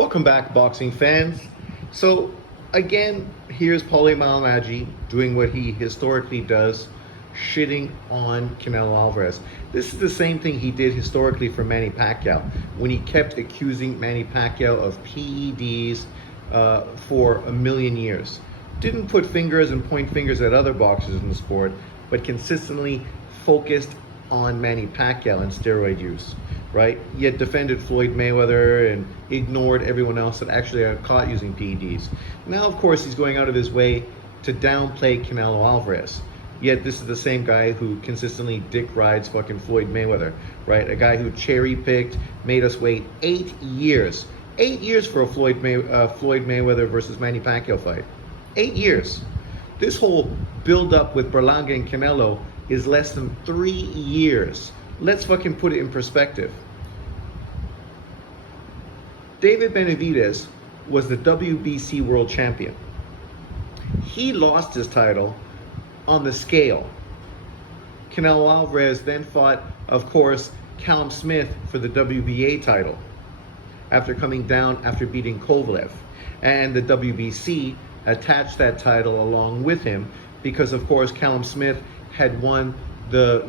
Welcome back, boxing fans. So, again, here's Paulie doing what he historically does, shitting on Canelo Alvarez. This is the same thing he did historically for Manny Pacquiao when he kept accusing Manny Pacquiao of PEDs for a million years. Didn't put fingers and point fingers at other boxers in the sport, but consistently focused on Manny Pacquiao and steroid use, right? Yet defended Floyd Mayweather and ignored everyone else that actually got caught using PEDs. Now, of course, he's going out of his way to downplay Canelo Alvarez. Yet this is the same guy who consistently dick rides fucking Floyd Mayweather, right? A guy who cherry picked, made us wait 8 years. 8 years for a Floyd Mayweather versus Manny Pacquiao fight. 8 years. This whole build up with Berlanga and Canelo is less than 3 years. Let's fucking put it in perspective. David Benavidez was the WBC world champion. He lost his title on the scale. Canelo Alvarez then fought, of course, Callum Smith for the WBA title after coming down after beating Kovalev. And the WBC attached that title along with him because, of course, Callum Smith had won the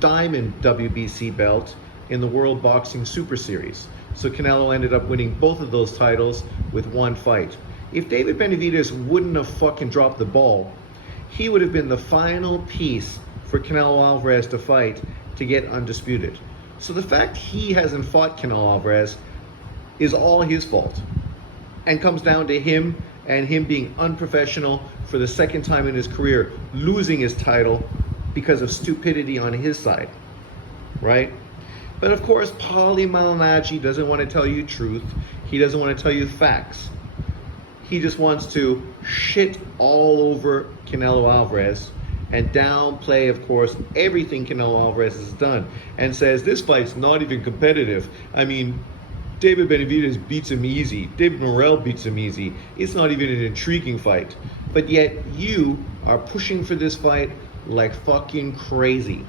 Diamond WBC belt in the World Boxing Super Series. So Canelo ended up winning both of those titles with one fight. If David Benavidez wouldn't have fucking dropped the ball, he would have been the final piece for Canelo Alvarez to fight to get undisputed. So the fact he hasn't fought Canelo Alvarez is all his fault and comes down to him and him being unprofessional for the second time in his career, losing his title because of stupidity on his side, right? But of course, Paulie doesn't want to tell you truth. He doesn't want to tell you facts. He just wants to shit all over Canelo Alvarez and downplay, of course, everything Canelo Alvarez has done and says this fight's not even competitive. I mean, David Benavidez beats him easy. David Morrell beats him easy. It's not even an intriguing fight. But yet you are pushing for this fight like fucking crazy.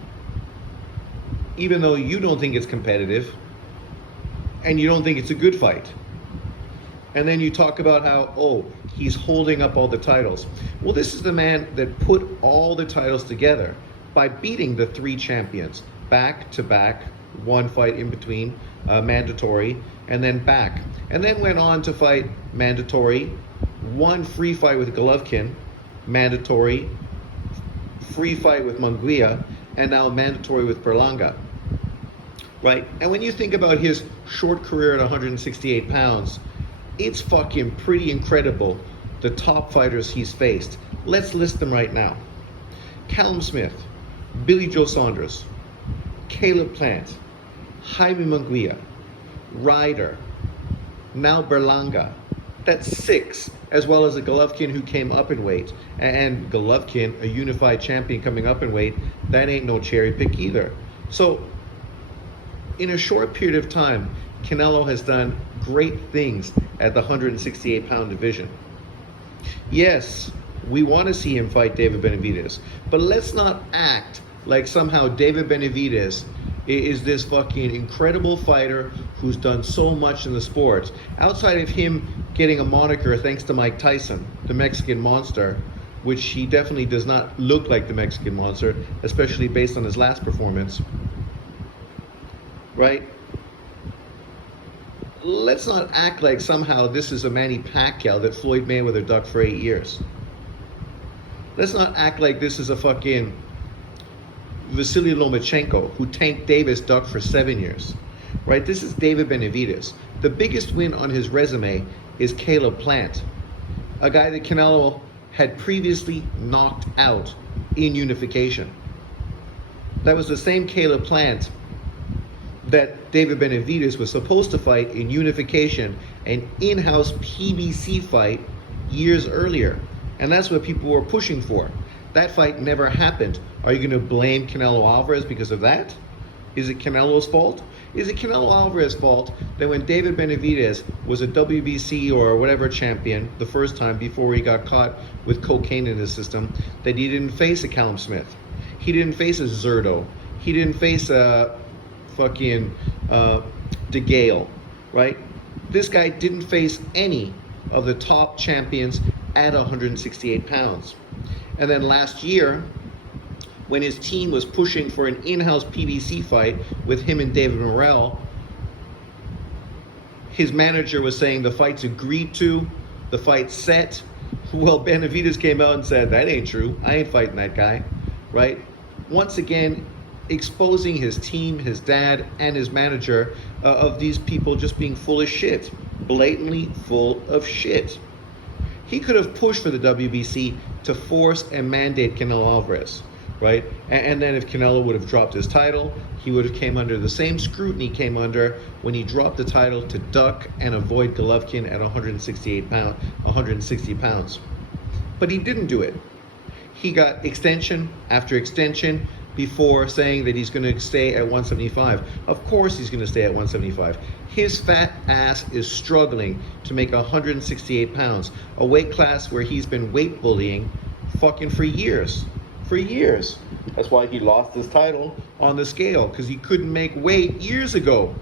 Even though you don't think it's competitive and you don't think it's a good fight. And then you talk about how, oh, he's holding up all the titles. Well, this is the man that put all the titles together by beating the 3 champions back to back, one fight in between, mandatory, and then back. And then went on to fight mandatory, one free fight with Golovkin, mandatory, free fight with Munguia, and now mandatory with Berlanga, right? And when you think about his short career at 168 pounds, it's fucking pretty incredible, the top fighters he's faced. Let's list them right now. Callum Smith, Billy Joe Saunders, Caleb Plant, Jaime Munguia, Ryder, now Berlanga. That's 6, as well as a Golovkin who came up in weight. And Golovkin, a unified champion coming up in weight, that ain't no cherry pick either. So, in a short period of time, Canelo has done great things at the 168 pound division. Yes, we want to see him fight David Benavidez, but let's not act like somehow David Benavidez is this fucking incredible fighter who's done so much in the sport. Outside of him getting a moniker thanks to Mike Tyson, the Mexican Monster, which he definitely does not look like the Mexican Monster, especially based on his last performance, right? Let's not act like somehow this is a Manny Pacquiao that Floyd Mayweather ducked for 8 years. Let's not act like this is a fucking Vasily Lomachenko who tanked Davis ducked for 7 years, right? This is David Benavidez. The biggest win on his resume is Caleb Plant, a guy that Canelo had previously knocked out in unification. That was the same Caleb Plant that David Benavidez was supposed to fight in unification, an in-house PBC fight years earlier. And that's what people were pushing for. That fight never happened. Are you going to blame Canelo Alvarez because of that? Is it Canelo's fault? Is it Canelo Alvarez's fault that when David Benavidez was a WBC or whatever champion the first time before he got caught with cocaine in his system, that he didn't face a Callum Smith? He didn't face a Zerto. He didn't face a fucking DeGale, right? This guy didn't face any of the top champions at 168 pounds. And then last year, when his team was pushing for an in-house PBC fight with him and David Morrell, his manager was saying the fight's agreed to, the fight's set. Well, Benavidez came out and said, that ain't true. I ain't fighting that guy, right? Once again, exposing his team, his dad, and his manager of these people just being full of shit, blatantly full of shit. He could have pushed for the WBC to force and mandate Canelo Alvarez, right? And then if Canelo would have dropped his title, he would have came under the same scrutiny he came under when he dropped the title to duck and avoid Golovkin at 160 pounds. But he didn't do it. He got extension after extension before saying that he's going to stay at 175. Of course he's going to stay at 175. His fat ass is struggling to make 168 pounds, a weight class where he's been weight bullying fucking for years. For years. That's why he lost his title on the scale, because he couldn't make weight years ago.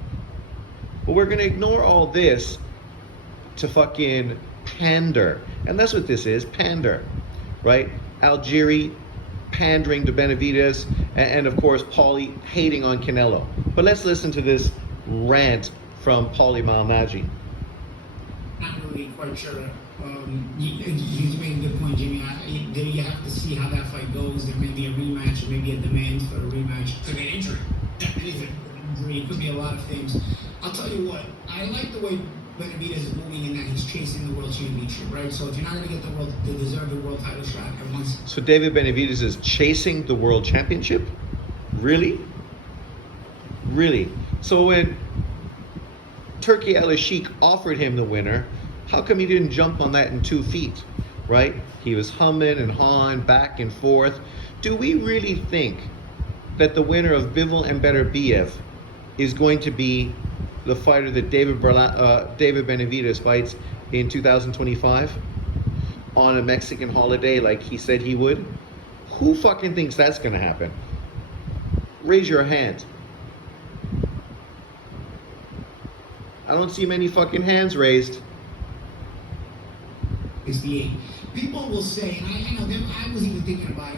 But we're going to ignore all this to fucking pander. And that's what this is, pander, right? Algieri pandering to Benavidez, and of course Paulie hating on Canelo. But let's listen to this rant from Paulie Malignaggi. Not really quite sure. You made a good point, Jimmy. You have to see how that fight goes. There may be a rematch, or maybe a demand for a rematch. Could be an injury. Anything. It could be a lot of things. I'll tell you what, I like the way Benavidez is moving in that he's chasing the world championship, right? So if you're not going to get the deserved world title shot at once. So David Benavidez is chasing the world championship? Really? Really? So when Turki Al-Sheikh offered him the winner, how come he didn't jump on that in 2 feet, right? He was humming and hawing back and forth. Do we really think that the winner of Bivol and Beterbiev is going to be the fighter that David Benavidez fights in 2025 on a Mexican holiday like he said he would? Who fucking thinks that's going to happen? Raise your hand. I don't see many fucking hands raised. 68. People will say, and I know them, I was even thinking about,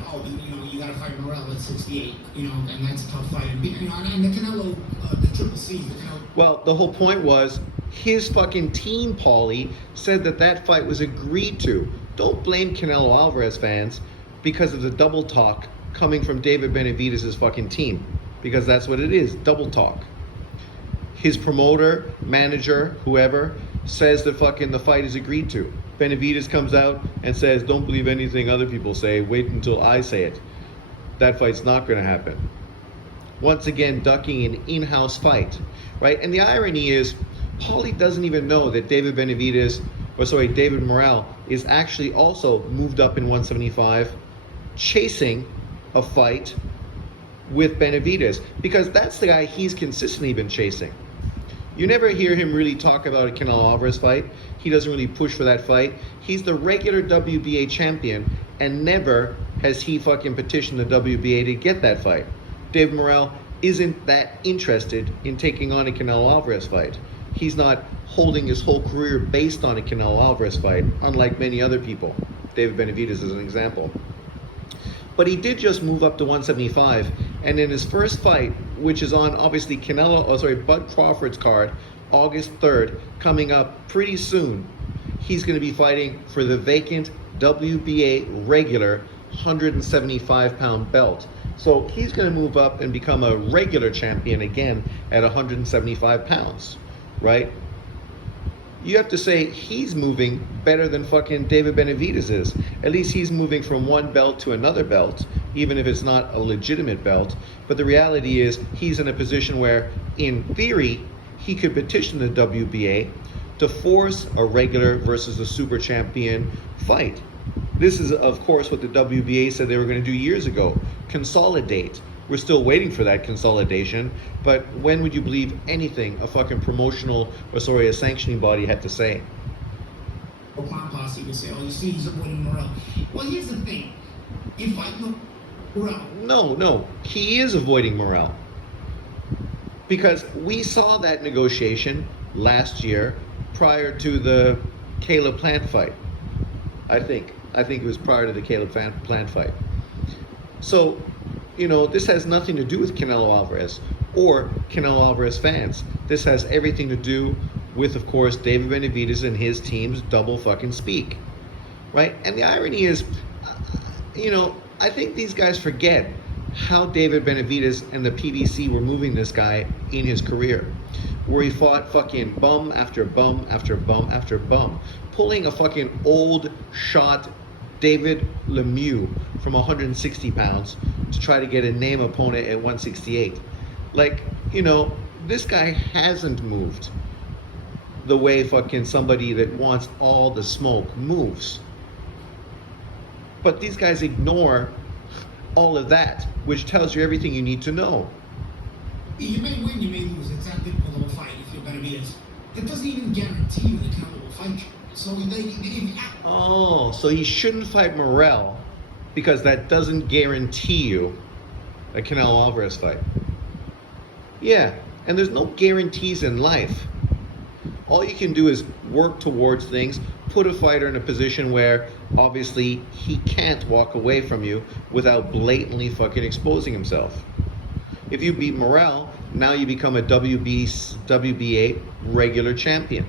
you got to fight Morrell at 68, and that's a tough fight. And the Canelo, the Triple C, the Canelo. Well, the whole point was his fucking team, Paulie, said that fight was agreed to. Don't blame Canelo Alvarez fans because of the double talk coming from David Benavidez' fucking team, because that's what it is, double talk. His promoter, manager, whoever, says that fucking the fight is agreed to. Benavidez comes out and says, don't believe anything other people say, wait until I say it. That fight's not going to happen. Once again, ducking an in-house fight, right? And the irony is, Paulie doesn't even know that David Morrell is actually also moved up in 175, chasing a fight with Benavidez, because that's the guy he's consistently been chasing. You never hear him really talk about a Canelo Alvarez fight. He doesn't really push for that fight. He's the regular WBA champion, and never has he fucking petitioned the WBA to get that fight. David Morrell isn't that interested in taking on a Canelo Alvarez fight. He's not holding his whole career based on a Canelo Alvarez fight, unlike many other people. David Benavidez is an example. But he did just move up to 175, and in his first fight, which is on obviously Bud Crawford's card, August 3rd, coming up pretty soon, he's going to be fighting for the vacant WBA regular 175-pound belt. So he's going to move up and become a regular champion again at 175 pounds, right? You have to say he's moving better than fucking David Benavidez is. At least he's moving from one belt to another belt, even if it's not a legitimate belt. But the reality is he's in a position where, in theory, he could petition the WBA to force a regular versus a super champion fight. This is, of course, what the WBA said they were going to do years ago. Consolidate. We're still waiting for that consolidation, but when would you believe anything a fucking a sanctioning body had to say? Oakland Posse would say, you see, he's avoiding Morrell. Well, here's the thing. You fight Morrell. No. He is avoiding Morrell. Because we saw that negotiation last year prior to the Caleb Plant fight. I think it was prior to the Caleb Plant fight. So, this has nothing to do with Canelo Alvarez or Canelo Alvarez fans. This has everything to do with, of course, David Benavidez and his team's double fucking speak, right? And the irony is, I think these guys forget how David Benavidez and the PBC were moving this guy in his career, where he fought fucking bum after bum after bum after bum, pulling a fucking old shot David Lemieux from 160 pounds to try to get a name opponent at 168. This guy hasn't moved the way fucking somebody that wants all the smoke moves. But these guys ignore all of that, which tells you everything you need to know. You may win, you may lose. It's that difficult of a fight if you're Benavidez. That doesn't even guarantee you that Canelo will fight you. So so he shouldn't fight Morrell because that doesn't guarantee you a Canelo Alvarez fight. Yeah, and there's no guarantees in life. All you can do is work towards things, put a fighter in a position where obviously he can't walk away from you without blatantly fucking exposing himself. If you beat Morrell, now you become a WBA regular champion,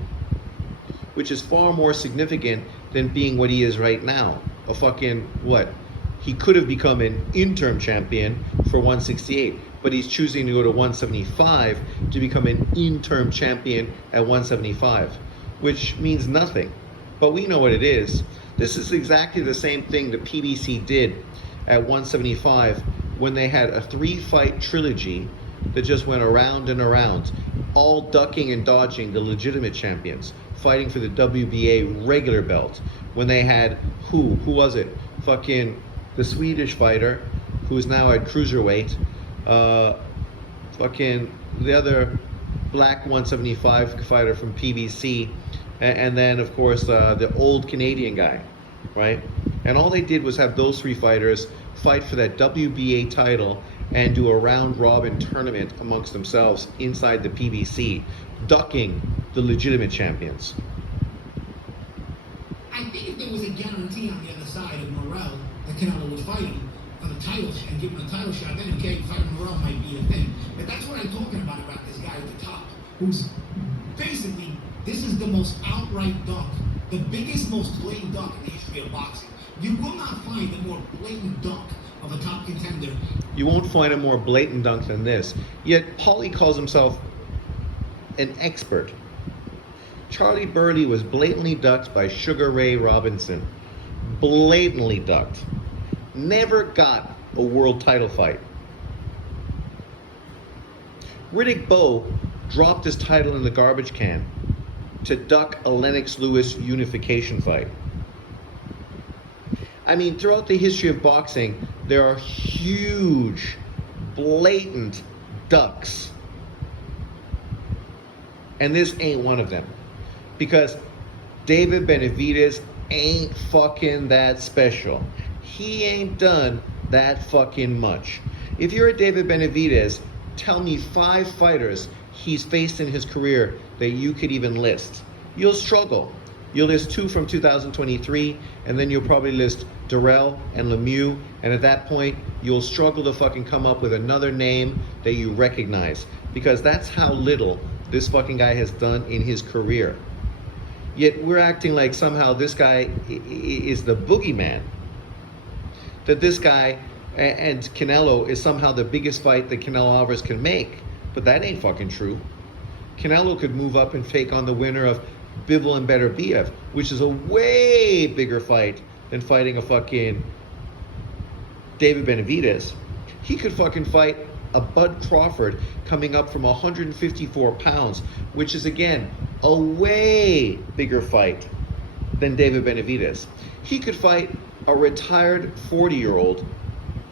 which is far more significant than being what he is right now. A fucking, what? He could have become an interim champion for 168, but he's choosing to go to 175 to become an interim champion at 175, which means nothing. But we know what it is. This is exactly the same thing the PBC did at 175 when they had a 3-fight trilogy that just went around and around, all ducking and dodging the legitimate champions, fighting for the WBA regular belt. When they had, who was it? Fucking the Swedish fighter, who's now at cruiserweight, fucking the other black 175 fighter from PBC, and then of course the old Canadian guy, right? And all they did was have those 3 fighters fight for that WBA title and do a round robin tournament amongst themselves inside the PBC, ducking the legitimate champions. I think if there was a guarantee on the other side of Morrell that Canelo would fight him for the title and give him a title shot, then okay, fighting Morrell might be a thing. But that's what I'm talking about this guy at the top, who's basically, this is the most outright dunk, the biggest, most blatant dunk in the history of boxing. You will not find a more blatant dunk of a top contender. You won't find a more blatant dunk than this. Yet Paulie calls himself an expert. Charlie Burley was blatantly ducked by Sugar Ray Robinson. Blatantly ducked. Never got a world title fight. Riddick Bowe dropped his title in the garbage can to duck a Lennox Lewis unification fight. I mean, throughout the history of boxing, there are huge, blatant ducks. And this ain't one of them. Because David Benavidez ain't fucking that special. He ain't done that fucking much. If you're a David Benavidez, tell me 5 fighters he's faced in his career that you could even list. You'll struggle. You'll list 2 from 2023, and then you'll probably list Durrell and Lemieux, and at that point, you'll struggle to fucking come up with another name that you recognize, because that's how little this fucking guy has done in his career. Yet we're acting like somehow this guy is the boogeyman. That this guy and Canelo is somehow the biggest fight that Canelo Alvarez can make. But that ain't fucking true. Canelo could move up and take on the winner of Bivol and Beterbiev, which is a way bigger fight than fighting a fucking David Benavidez. He could fucking fight a Bud Crawford coming up from 154 pounds, which is, again, a way bigger fight than David Benavidez. He could fight a retired 40-year-old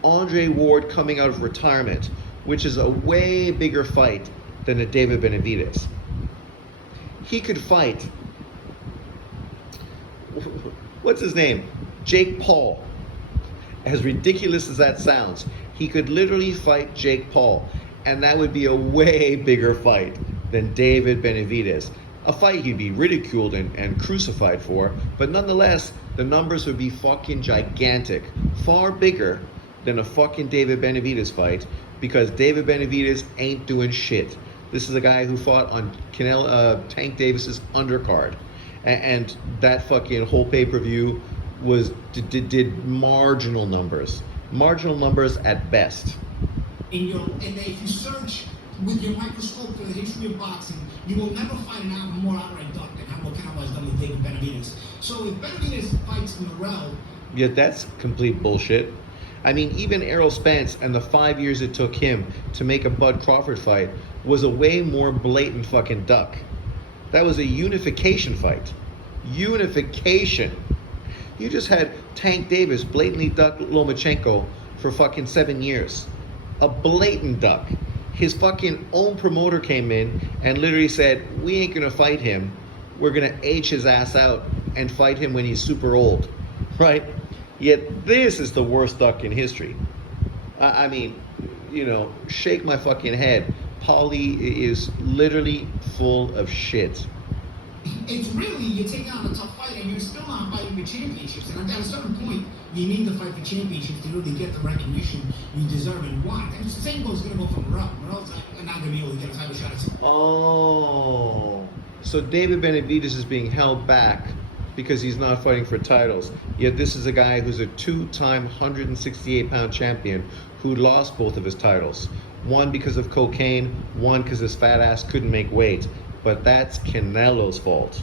Andre Ward coming out of retirement, which is a way bigger fight than a David Benavidez. He could fight, what's his name? Jake Paul. As ridiculous as that sounds, he could literally fight Jake Paul, and that would be a way bigger fight than David Benavidez. A fight he'd be ridiculed and crucified for, but nonetheless, the numbers would be fucking gigantic. Far bigger than a fucking David Benavidez fight, because David Benavidez ain't doing shit. This is a guy who fought on Tank Davis's undercard. And that fucking whole pay-per-view did marginal numbers. Marginal numbers at best. And if you search with your microscope for the history of boxing, you will never find more outright duck than what Canelo has done with David Benavidez. So if Benavidez fights Morrell... Yeah, that's complete bullshit. I mean, even Errol Spence and the 5 years it took him to make a Bud Crawford fight was a way more blatant fucking duck. That was a unification fight. Unification. You just had Tank Davis blatantly duck Lomachenko for fucking 7 years. A blatant duck. His fucking own promoter came in and literally said, we ain't gonna fight him. We're gonna age his ass out and fight him when he's super old. Right? Yet this is the worst duck in history. I mean, you know, shake my fucking head. Paulie is literally full of shit. It's really, you're taking on a tough fight and you're still not fighting for championships. And at a certain point, you need to fight for championships to really get the recognition you deserve and want. And the same goes going to go for Morrell. Morrell's not going to be able to get a title shot. Oh, so David Benavidez is being held back because he's not fighting for titles. Yet this is a guy who's a two-time 168-pound champion who lost both of his titles. One because of cocaine, one because his fat ass couldn't make weight. But that's Canelo's fault.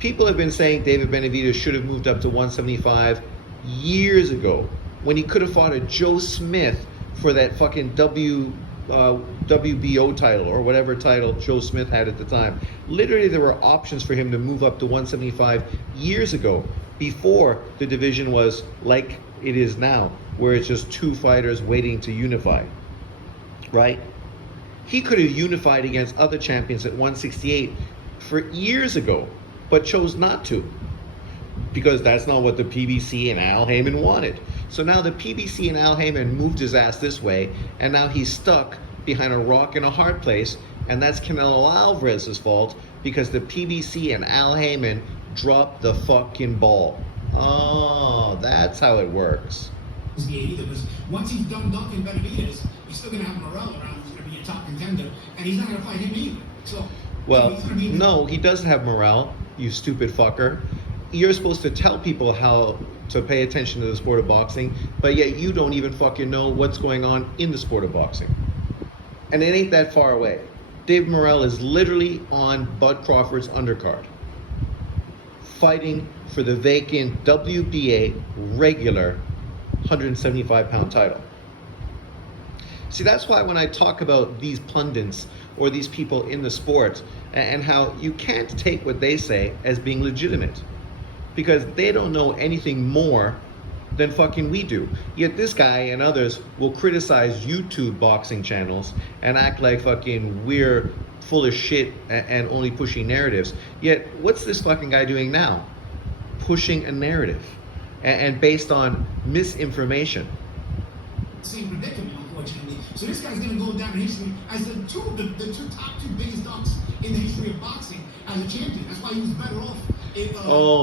People have been saying David Benavidez should have moved up to 175 years ago when he could have fought a Joe Smith for that fucking WBO title or whatever title Joe Smith had at the time. Literally, there were options for him to move up to 175 years ago before the division was like it is now, where it's just two fighters waiting to unify, right? He could have unified against other champions at 168 for years ago, but chose not to because that's not what the PBC and Al Heyman wanted. So now the PBC and Al Heyman moved his ass this way, and now he's stuck behind a rock in a hard place, and that's Canelo Alvarez's fault because the PBC and Al Heyman dropped the fucking ball. Oh, that's how it works. Because once he's done dunking Benavidez, he's still going to have Morrell around. He's going to be a top contender, and he's not going to fight him either. So, well, no, he doesn't have morale, you stupid fucker. You're supposed to tell people how to pay attention to the sport of boxing, but yet you don't even fucking know what's going on in the sport of boxing. And it ain't that far away. Dave Morrell is literally on Bud Crawford's undercard, fighting for the vacant WBA regular 175-pound title. See, that's why when I talk about these pundits or these people in the sport and how you can't take what they say as being legitimate because they don't know anything more than fucking we do. Yet this guy and others will criticize YouTube boxing channels and act like fucking we're full of shit and only pushing narratives. Yet what's this fucking guy doing now? Pushing a narrative and based on misinformation. Same predicament, unfortunately. So this guy's going to go down in history as the top two biggest ducks in the history of boxing as a champion. That's why he was better off.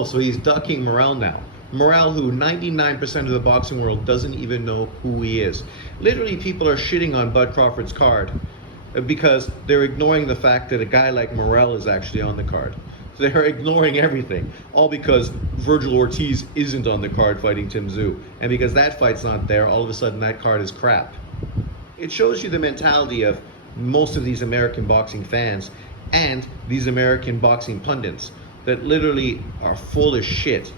So he's ducking Morrell now. Morrell, who 99% of the boxing world doesn't even know who he is. Literally, people are shitting on Bud Crawford's card because they're ignoring the fact that a guy like Morrell is actually on the card. They're ignoring everything, all because Virgil Ortiz isn't on the card fighting Tim Tszyu. And because that fight's not there, all of a sudden that card is crap. It shows you the mentality of most of these American boxing fans and these American boxing pundits that literally are full of shit,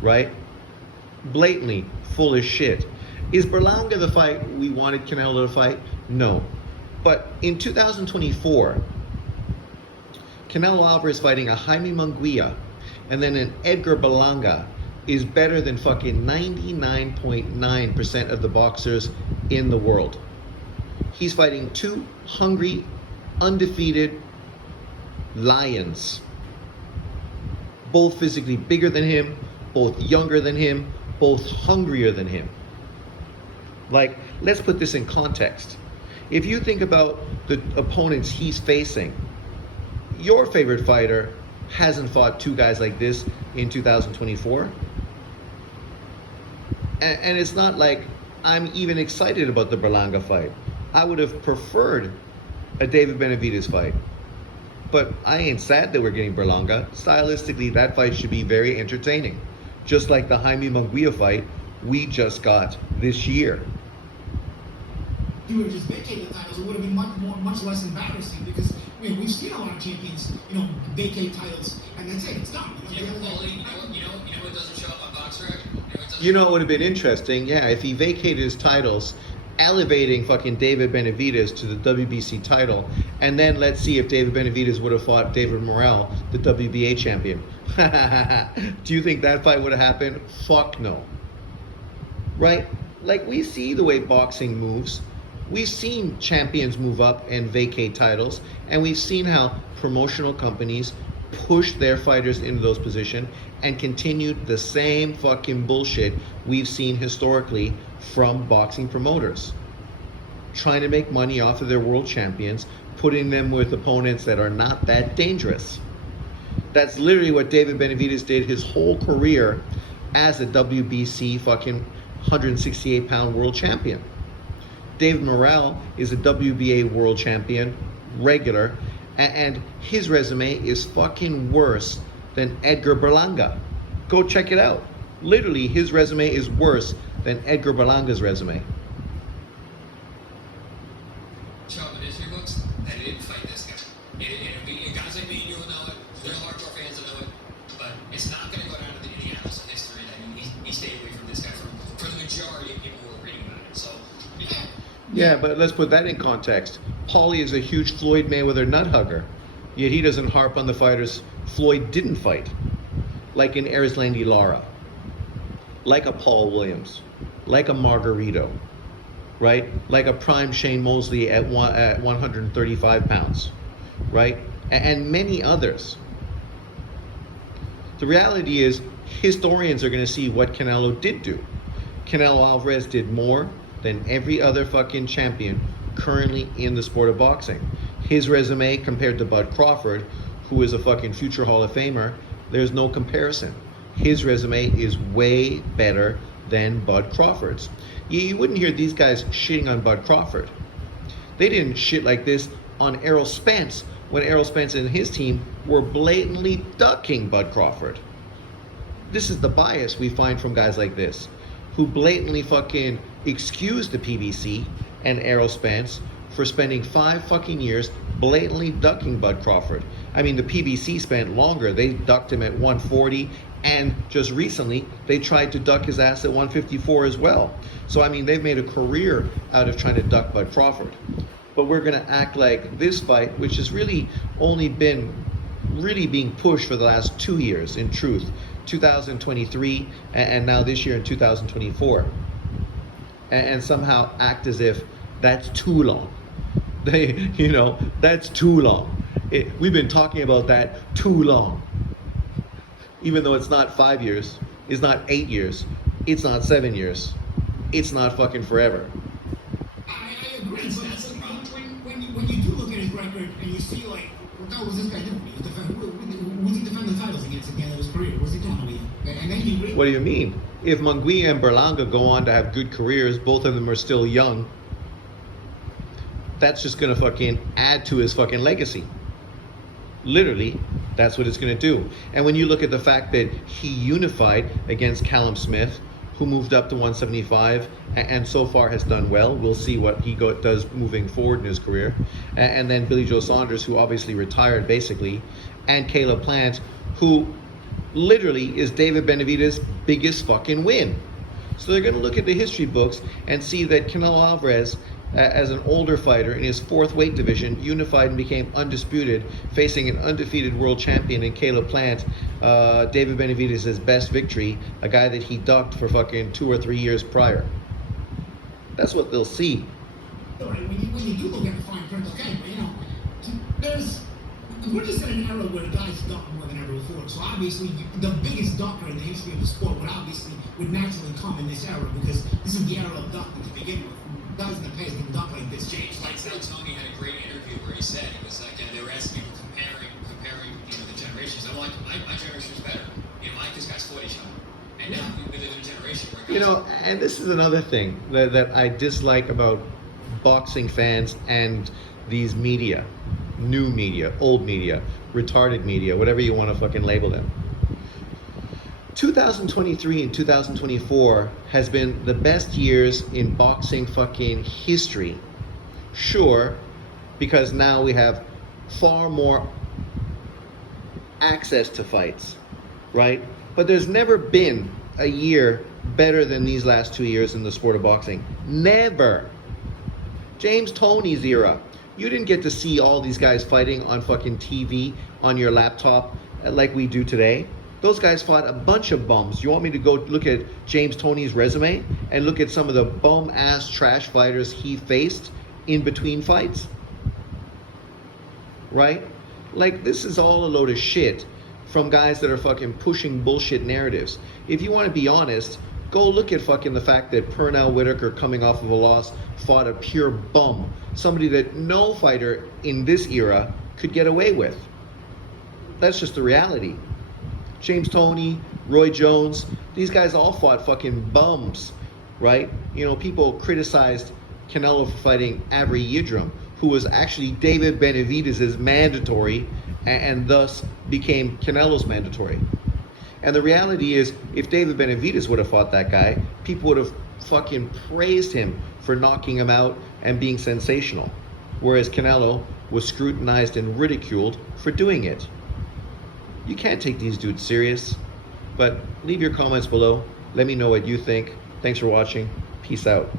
right? Blatantly full of shit. Is Berlanga the fight we wanted Canelo to fight? No. But in 2024, Canelo Alvarez fighting a Jaime Munguia and then an Edgar Berlanga is better than fucking 99.9% of the boxers in the world. He's fighting two hungry, undefeated lions. Both physically bigger than him, both younger than him, both hungrier than him. Like, let's put this in context. If you think about the opponents he's facing, your favorite fighter hasn't fought two guys like this in 2024. And it's not like I'm even excited about the Berlanga fight. I would have preferred a David Benavidez fight. But I ain't sad that we're getting Berlanga. Stylistically, that fight should be very entertaining. Just like the Jaime Munguia fight we just got this year. If you would have just vacated the titles, it would have been much less embarrassing because we've seen a lot of champions, vacate titles, and that's it. It's done. You know what doesn't show up on BoxRec? You know, it would have been interesting, yeah, if he vacated his titles, elevating fucking David Benavidez to the WBC title, and then let's see if David Benavidez would have fought David Morrell, the WBA champion. Do you think that fight would have happened? Fuck no. Right? Like, we see the way boxing moves. We've seen champions move up and vacate titles, and we've seen how promotional companies push their fighters into those positions and continued the same fucking bullshit we've seen historically from boxing promoters. Trying to make money off of their world champions, putting them with opponents that are not that dangerous. That's literally what David Benavidez did his whole career as a WBC fucking 168-pound world champion. David Morrell is a WBA world champion, regular, and his resume is fucking worse than Edgar Berlanga. Go check it out. Literally, his resume is worse than Edgar Berlanga's resume. Show up in history books that he didn't fight this guy. Guys like me and you will know it. Real hardcore fans will know it. But it's not going to go down to the annals of history that he stayed away from this guy for the majority of people who are reading about it. So, yeah. Yeah, but let's put that in context. Paulie is a huge Floyd Mayweather nut hugger, yet he doesn't harp on the fighters Floyd didn't fight, like an Erislandy Lara, like a Paul Williams, like a Margarito, right? Like a prime Shane Mosley at 135 pounds, right? And many others. The reality is, historians are going to see what Canelo did do. Canelo Alvarez did more than every other fucking champion currently in the sport of boxing. His resume compared to Bud Crawford, who is a fucking future Hall of Famer, there's no comparison. His resume is way better than Bud Crawford's. You wouldn't hear these guys shitting on Bud Crawford. They didn't shit like this on Errol Spence when Errol Spence and his team were blatantly ducking Bud Crawford. This is the bias we find from guys like this, who blatantly fucking excused the PBC and Errol Spence for spending 5 fucking years blatantly ducking Bud Crawford. I mean, the PBC spent longer. They ducked him at 140, and just recently they tried to duck his ass at 154 as well. So I mean, they've made a career out of trying to duck Bud Crawford. But we're gonna act like this fight, which has really only been being pushed for the last 2 years, in truth, 2023 and now this year in 2024, and somehow act as if that's too long. That's too long. We've been talking about that too long. Even though it's not 5 years, it's not 8 years, it's not 7 years, it's not fucking forever. I agree, but when you do look at his record and you see what was this guy doing? Who was he defending the titles against at the end of his career? What's he doing? And then he really... What do you mean? If Munguia and Berlanga go on to have good careers, both of them are still young, that's just gonna fucking add to his fucking legacy. Literally, that's what it's gonna do. And when you look at the fact that he unified against Callum Smith, who moved up to 175 and so far has done well. We'll see what he does moving forward in his career. And then Billy Joe Saunders, who obviously retired basically, and Caleb Plant, who literally is David Benavidez's biggest fucking win. So they're going to look at the history books and see that Canelo Alvarez, as an older fighter in his 4th weight division, unified and became undisputed, facing an undefeated world champion in Caleb Plant, David Benavidez's best victory, a guy that he ducked for fucking 2 or 3 years prior. That's what they'll see. When you do look at the fine print, okay, but we're just in an era where the guys duck more than ever before. So obviously, the biggest ducker in the history of the sport would naturally come in this era, because this is the era of ducking to begin with. Guys in the past didn't duck like this. James Tony had a great interview where he said, it was like, they were asking people comparing comparing, the generations. I'm like, my generation is better. Mike has got sporty shot. And now we live in a generation where guys, And this is another thing that I dislike about boxing fans and these media, new media, old media, retarded media, whatever you want to fucking label them. 2023 and 2024 has been the best years in boxing fucking history. Sure, because now we have far more access to fights, right? But there's never been a year better than these last 2 years in the sport of boxing. Never. James Toney's era. You didn't get to see all these guys fighting on fucking TV on your laptop like we do today. Those guys fought a bunch of bums. You want me to go look at James Toney's resume and look at some of the bum-ass trash fighters he faced in between fights? Right? Like, this is all a load of shit from guys that are fucking pushing bullshit narratives. If you want to be honest, go look at fucking the fact that Pernell Whitaker, coming off of a loss, fought a pure bum. Somebody that no fighter in this era could get away with. That's just the reality. James Toney, Roy Jones, these guys all fought fucking bums, right? People criticized Canelo for fighting Avery Yildirim, who was actually David Benavidez' mandatory and thus became Canelo's mandatory. And the reality is, if David Benavidez would have fought that guy, people would have fucking praised him for knocking him out and being sensational. Whereas Canelo was scrutinized and ridiculed for doing it. You can't take these dudes serious. But leave your comments below. Let me know what you think. Thanks for watching. Peace out.